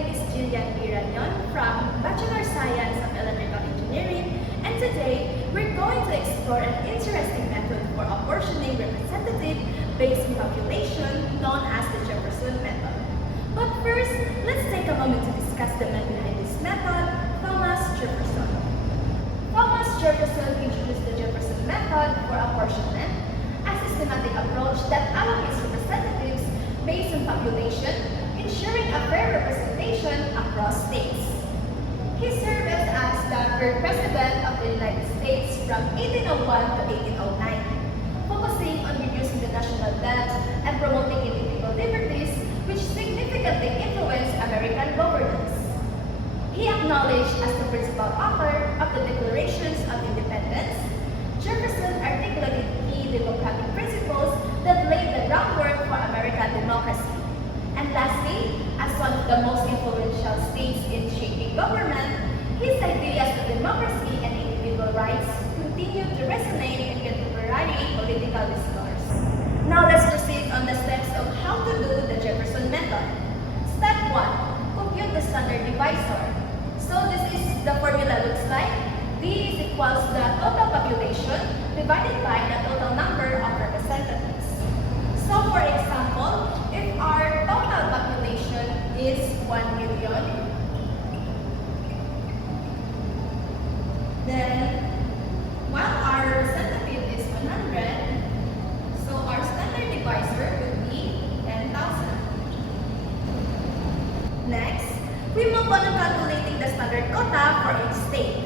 name is Jillian Piranyon from Bachelor Science of Electrical Engineering, and today we're going to explore an interesting method for apportioning representative based on population known as the Jefferson method. But first, let's take a moment to discuss the man behind this method, Thomas Jefferson. Thomas Jefferson introduced the Jefferson method for apportionment, a systematic approach that allocates representatives based on population, ensuring a fair representation across states. He served as the third president of the United States from 1801 to 1809, focusing on reducing the national debt and promoting individual liberties, which significantly influenced American governance. He acknowledged as the principal author of the Declarations of Independence. Jefferson articulated key democratic principles that laid the groundwork for American democracy. And lastly, as one of the most influential states in shaping government, his ideas of democracy and individual rights continue to resonate in contemporary political discourse. Now let's proceed on the steps of how to do the Jefferson method. Step 1. Compute the standard divisor. So this is the formula looks like. D is equals to the total population divided by the total number of representatives. So for example, if our total population is 1 million, then while our representative is 100, so our standard divisor would be 10,000. Next, we move on to calculating the standard quota for each state.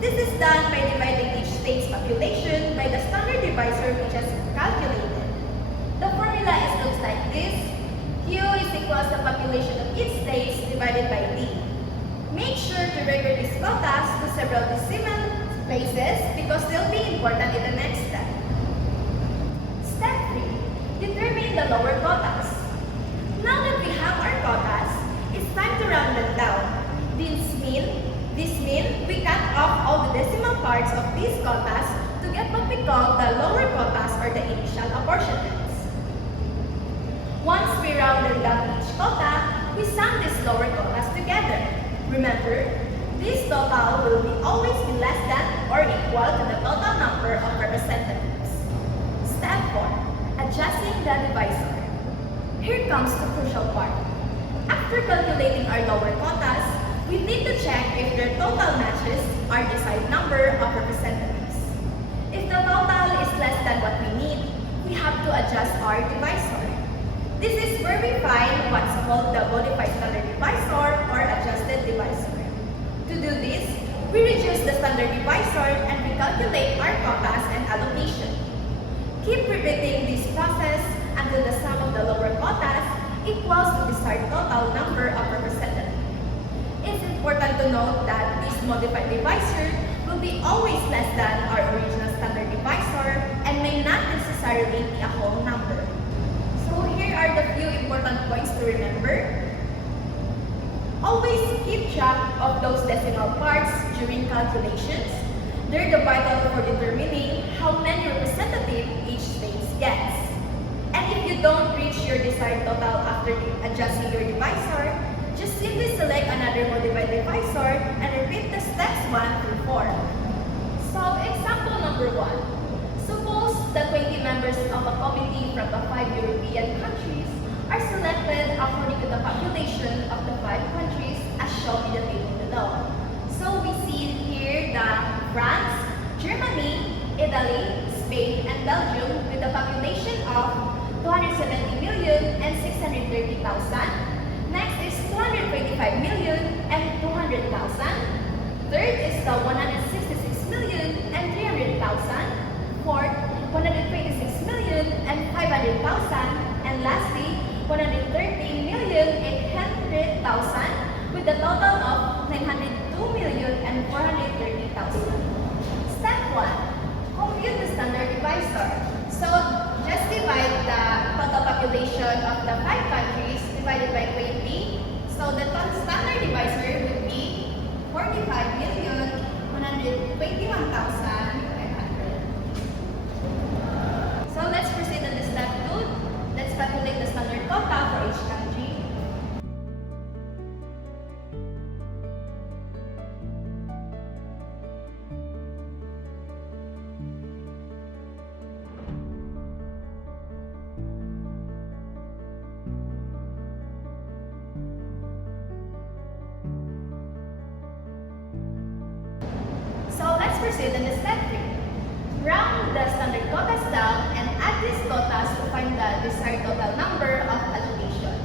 This is done by dividing each state's population by the standard divisor we just calculated. The formula looks like this. Q is equals to the population of each state divided by D. Make sure to record these quotas to several decimal places because they'll be important in the next step. Step 3. Determine the lower quotas. Now that we have our quotas, it's time to round them down. This means we cut off all the decimal parts of these quotas to get what we call the lower quotas or the initial apportionments. Once we rounded down each quota, we sum these lower quotas together. Remember, this total will always be less than or equal to the total number of representatives. Step 4. Adjusting the divisor. Here comes the crucial part. After calculating our lower quotas, we need to check if their total matches our desired number of representatives. If the total is less than what we need, we have to adjust our divisor. This is where we find what's called the modified standard divisor or adjusted divisor. To do this, we reduce the standard divisor and recalculate our quotas and allocation. Keep repeating this process until the sum of the lower quotas equals the desired total number of representatives. It's important to note that this modified divisor will be always less than our original standard divisor and may not necessarily be a whole number. So here are the few important points to remember. Always keep track of those decimal parts during calculations. They're the vital for determining how many representatives each state gets. And if you don't reach your desired total after adjusting your divisor, just simply select another modified divisor and repeat the steps 1 through 4. So example number 1. Suppose the 20 members of a committee from the 5 European countries are selected according to the population of the 5 countries as shown in the table below. So we see here that France, Germany, Italy, Spain, and Belgium with a population of 270 million and 630,000. Next is 225 million and 200,000. Third is the 166 million and 300,000. Fourth, 126 million and 500,000. And lastly, 130 million 800,000 with a total of 902 million and 430,000. Step 1. Compute the standard divisor. So just divide the total population of the 5 countries divided by 20. So the total standard divisor would be 45,121,500. So let's proceed on the step 2. Let's calculate the standard quota for each country. proceed on the step 3. Round the standard quotas down and add these quotas to find the desired total number of allocation.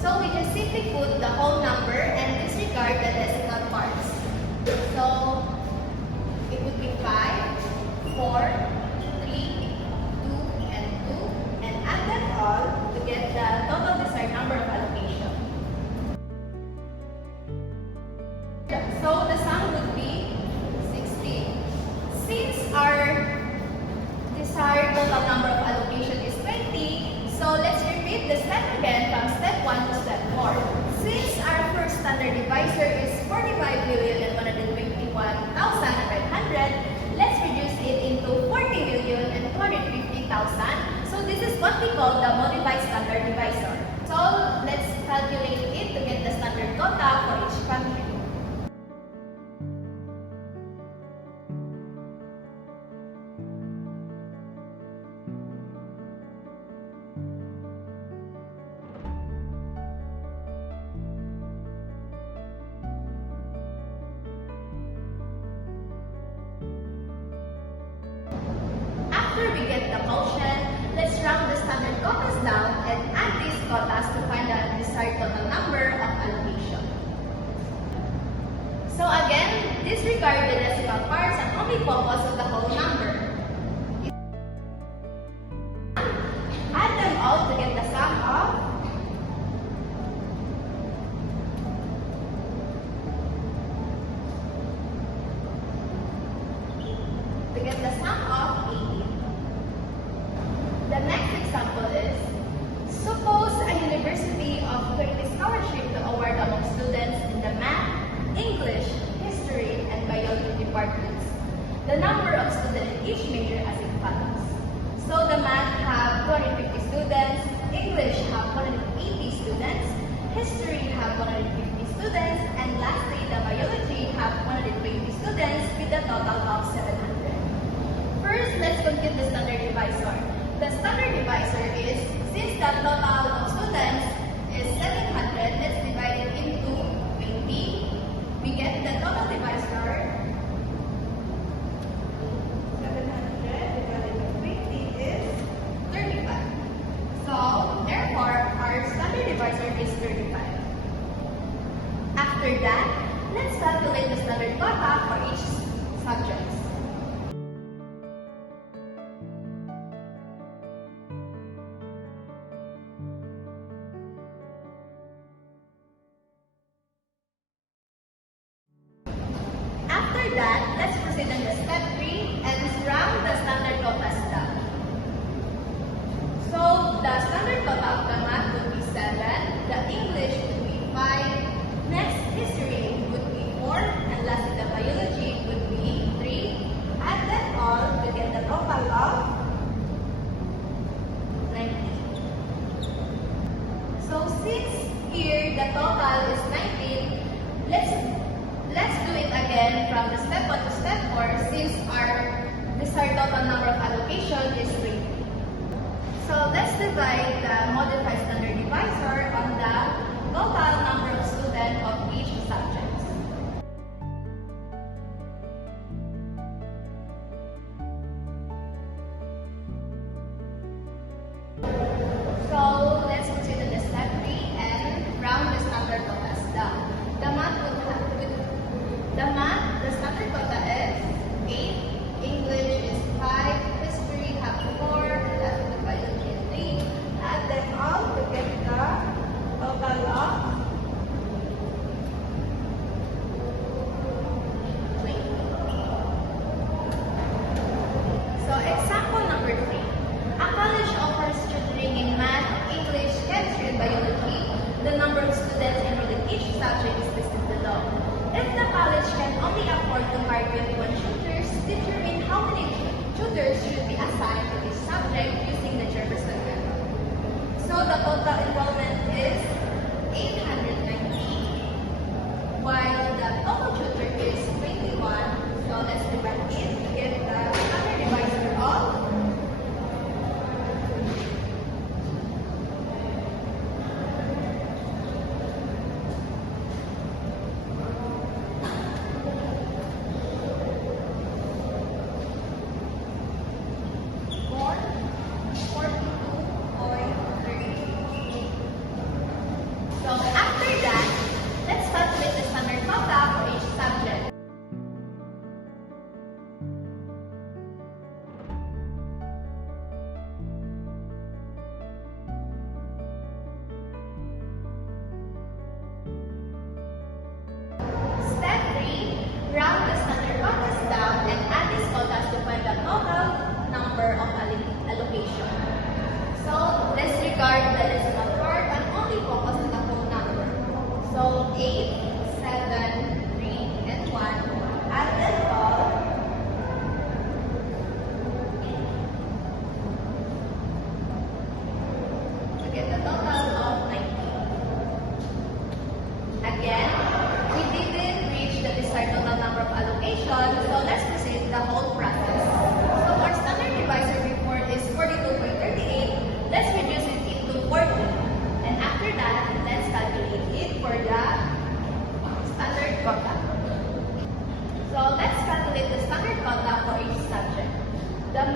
So we just simply put the whole number and disregard the decimal parts. So it would be 5, 4, 3, 2, and 2, and add them all to get the total desired number of allocation. So the sum would be 16. Since our desired total number of allocation is 20, so let's repeat the step again from step 1 to step 4. Since our first standard divisor is 45,121,500, let's reduce it into 40,250,000. So this is what we call the modified standard divisor. So let's calculate it to get the standard quota for each country. After we get the quotient, let's round the standard quotas down and add these quotas to find the desired total number of allocation. So again, disregard the decimal parts and only focus on the whole number. Add them all to get the sum of of 80. The next example is, suppose a university of 20 scholarship to award among students in the math, English, history, and biology departments. The number of students in each major as it follows. So the math have 250 students, English have 180 students, history have 150 students, and lastly, the biology have 120 students with a total of 700. First, let's compute the standard divisor. The standard divisor is, since the total of students is 700, let's divide it into 20. We get the total divisor. 700 divided by 20 is 35. So, therefore, our standard divisor is 35. After that, let's calculate the standard quota for each subject. After that, let's proceed on the step 3 and round the standard quotas down. So, the standard quota of the math would be 7, the English would be 5, next history would be 4, and lastly the biology would be 3. Add them all to get the total of 19. So, since here the total is 19, let's do it again from the step 1 to step 4 since our desired total number of allocation is 20. So let's divide the modified standard divisor on the total number of students of each subject. So let's proceed to the step 3 and round the standard quotas down. The standard quota is 8, English is 5, history have 4, and that's the biology is 3. Add them all to get the total of 20. So example number 3. A college offers tutoring in math, English, chemistry, and biology. The number of students enrolled in each subject is listed below. If the college can only afford to hire 21 tutors, determine how many tutors should be assigned to each subject using the Jefferson method. So the total enrollment is 890, while the total tutor is 21. So let's divide it to get the standard divisor of So after that, let's calculate the standard quota for each subject. Step 3, round the standard quotas down and add these quotas to find the total number of allocation. So disregard the decimal part and only focus on the whole number. So 8, 7, 3, and 1, add them all. To get the total of 19. Again, we didn't reach the desired total number of allocation, so let's proceed the whole process. So our standard divisor before is 42.38. Let's reduce it into 40. And after that, let's calculate it for the standard quota. So let's calculate the standard quota for each subject. Then,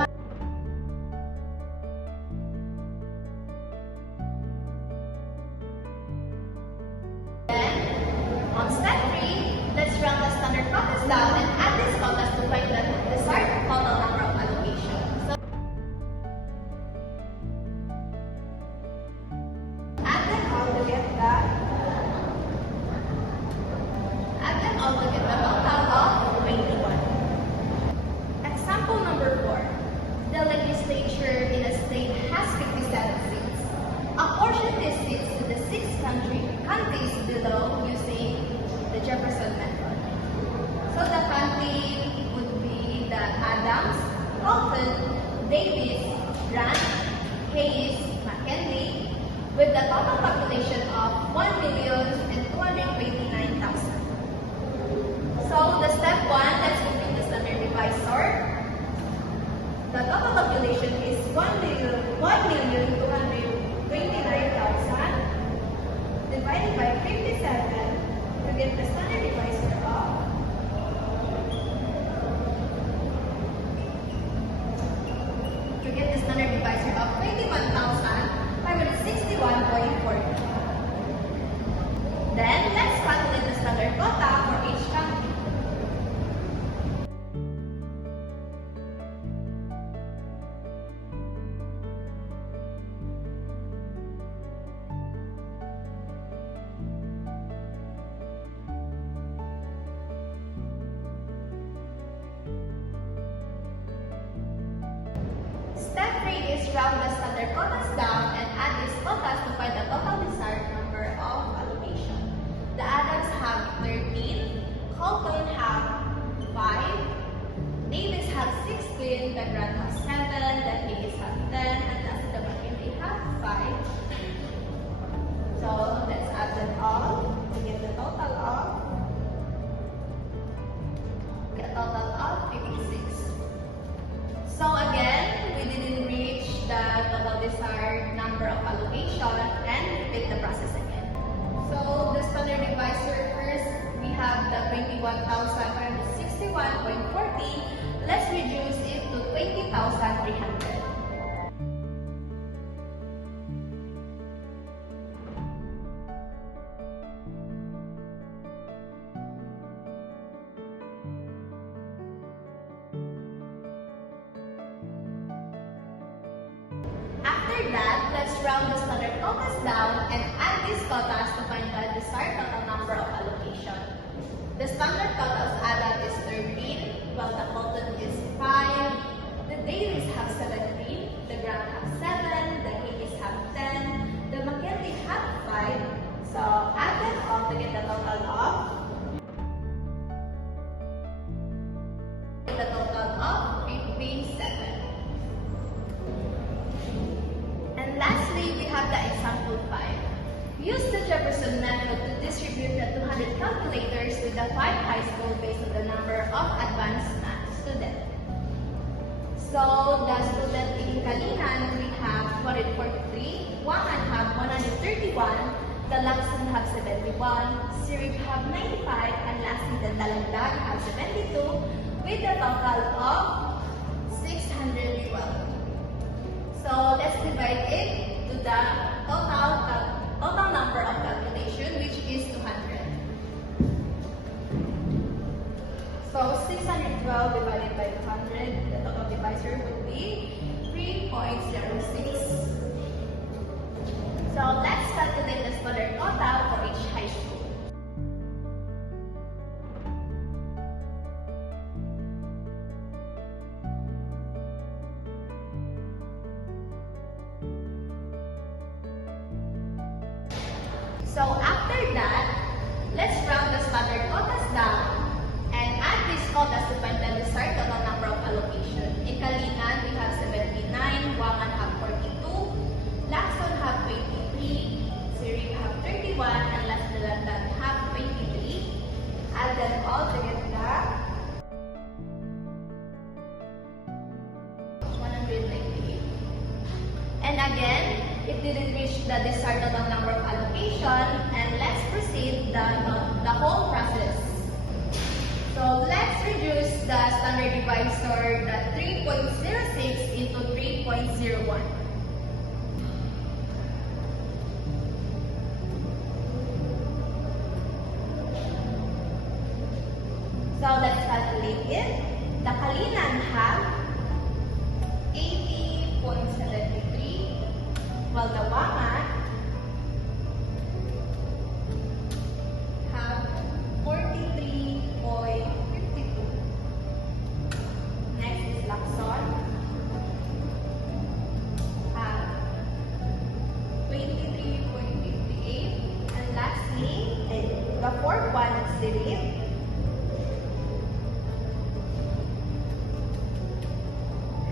on step 3, let's round the standard quotas down and add these quotas to find the desired total number of allocation. So, add them all to get the total of 21. Example number 4. The legislature in a state has 57 seats. Apportion these seats to the 6 counties below using the Jefferson method. So the county would be the Adams, Fulton, Davis, Grant, Hayes, McKinley, with the total population of 1,229,000. So the step 1, let's complete the standard divisor. The total population is 1,229,000 divided by 57 to get the standard divisor of 21,561.40. Then let's calculate the standard quota for each county. Step 3 is round the standard quotas down and add these quotas to find the total desired number of allocation. The Adams have 13, Fulton have 5, Davis have 16, the Grant have 7, the Hayes have 10, and the McKinley have 5. So let's add them all to get the total of 56. So again, we didn't reach the total desired number of allocation and repeat the process again. So the standard divisor first, we have the 21,561.40. Let's reduce it to 20,300. After that, let's round the standard quotas down and add these quotas to find the desired total number of allocation. The standard quotas added is 13, while the Fulton is 5, the Davis have 17, the Grant have 7, the Hayes have 10, the McKinley have 5. So add them all to get the total of 57. And lastly, we have the example 5. Use the Jefferson method to distribute the 200 calculators with the 5 high school based on the number of advanced math students. So the student in Kalinan, we have 243, Wangan have 131, Galakson have 71, Sirip have 95, and lastly the Dalandag have 72, with a total of 612. So let's divide it to the total number of calculations. calculate the standard quota for each high school. So after that, let's round the standard quotas down and add these quotas to find the desired total number of allocation. In Kalinan, we have 79, Wangan have 42, Lacson have 23, Sirig have 31, and Las Dalandan have 23. Add them all together. 198. And again, it didn't reach the desired total number of allocation, and let's proceed the whole process. So let's reduce the standard divisor, the 3.06 into 3.01. So let's calculate it. The Kalinan have 80.73, while the Wangan have 43.52. Next is Lacson, have 23.58, and lastly, the fourth one is Sirig,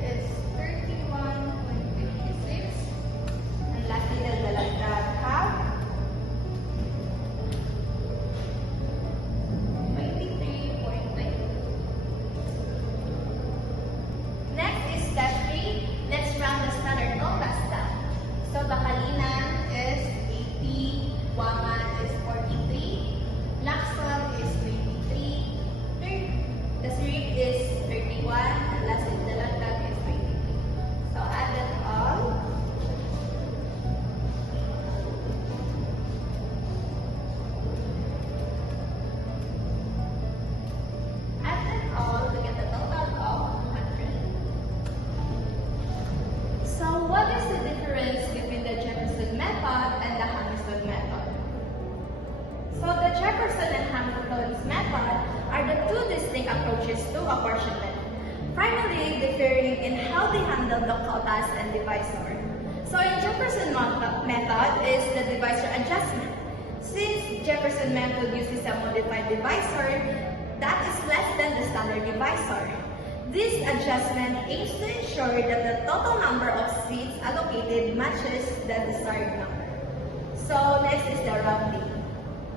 is 31.56, and lastly, the Dalandan have 23.9. Next is step 3. Let's round the standard quotas down. So the Kalinan is 80, Wangan is 43, Lacson is 23, the Sirig is 31, and lastly the Dalandan is 23. So add them all. Add them all to get a total of 200. So what is the difference between the Jefferson method and the Hamilton method? So the Jefferson and Hamilton's method are the two distinct approaches to apportionment, primarily differing in how they handle the quotas and divisor. So in Jefferson method is the divisor adjustment. Since Jefferson method uses a modified divisor that is less than the standard divisor, this adjustment aims to ensure that the total number of seats allocated matches the desired number. So next is the rounding.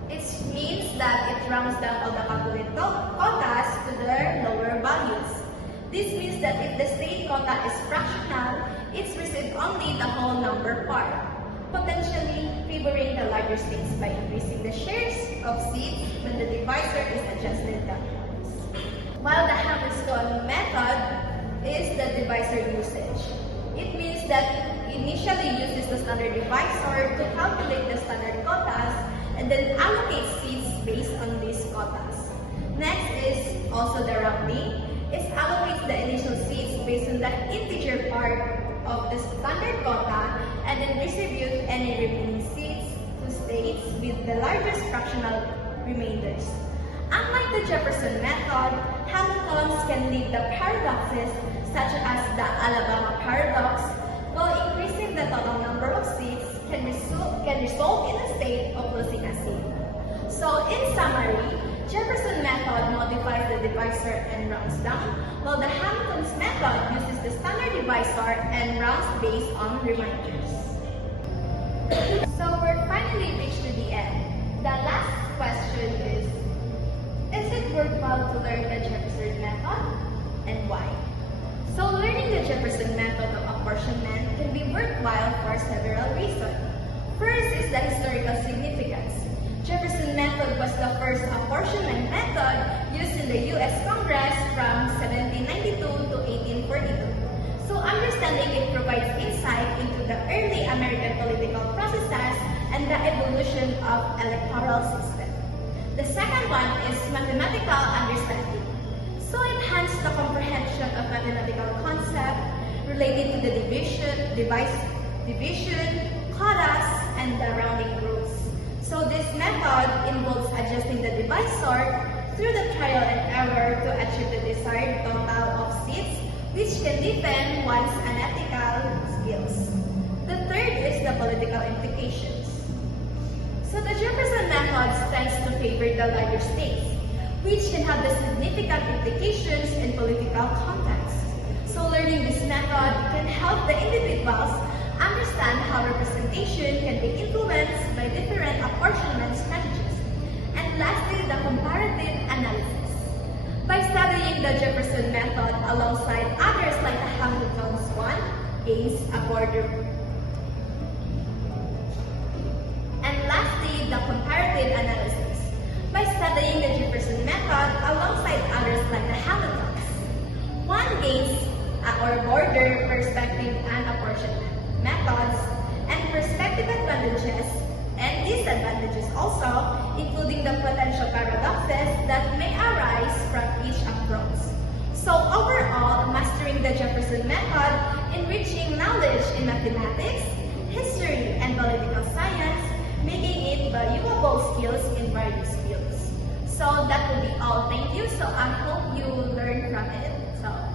It means that it rounds down all the calculated quotas to their lower values. This means that if the state quota is fractional, it's received only the whole number part, potentially favoring the larger states by increasing the shares of seats when the divisor is adjusted downwards. While the Hamilton method is the divisor usage. It means that initially uses the standard divisor to calculate the standard quotas and then allocate seats based on these quotas. Next is also the rounding. It allocates the initial seats based on the integer part of the standard quota and then distributes any remaining seats to states with the largest fractional remainders. Unlike the Jefferson method, Hamiltons can leave the paradoxes such as the Alabama paradox, while increasing the total number of seats can result in a state of losing a seat. So in summary, Jefferson method modifies the divisor and rounds down, while the Hamilton's method uses the standard divisor and rounds based on remainders. So we're finally reached to the end. The last question is it worthwhile to learn the Jefferson method, and why? So learning the Jefferson method of apportionment can be worthwhile for several reasons. First is the historical significance. Jefferson method was the first apportionment method used in the U.S. Congress from 1792 to 1842. So understanding it provides insight into the early American political processes and the evolution of electoral system. The second one is mathematical understanding. So enhance the comprehension of mathematical concepts related to the division, quotas, and the rounding rules. So this method involves adjusting the divisor through the trial and error to achieve the desired total of seats, which can depend one's analytical skills. The third is the political implications. So the Jefferson method tends to favor the larger states, which can have the significant implications in political context. So learning this method can help the individuals understand how representation can be influenced by different apportionment strategies. And lastly, the comparative analysis. By studying the Jefferson method alongside others like the Hamilton's one, gains a broader. And lastly, the comparative analysis. By studying the Jefferson method alongside others like the Hamiltons, one gains or border perspective and apportionment methods and perspective advantages and disadvantages also, including the potential paradoxes that may arise from each approach. So overall, mastering the Jefferson method, enriching knowledge in mathematics, history, and political science, making it valuable skills in various fields. So that will be all. Thank you. So I hope you learned from it. So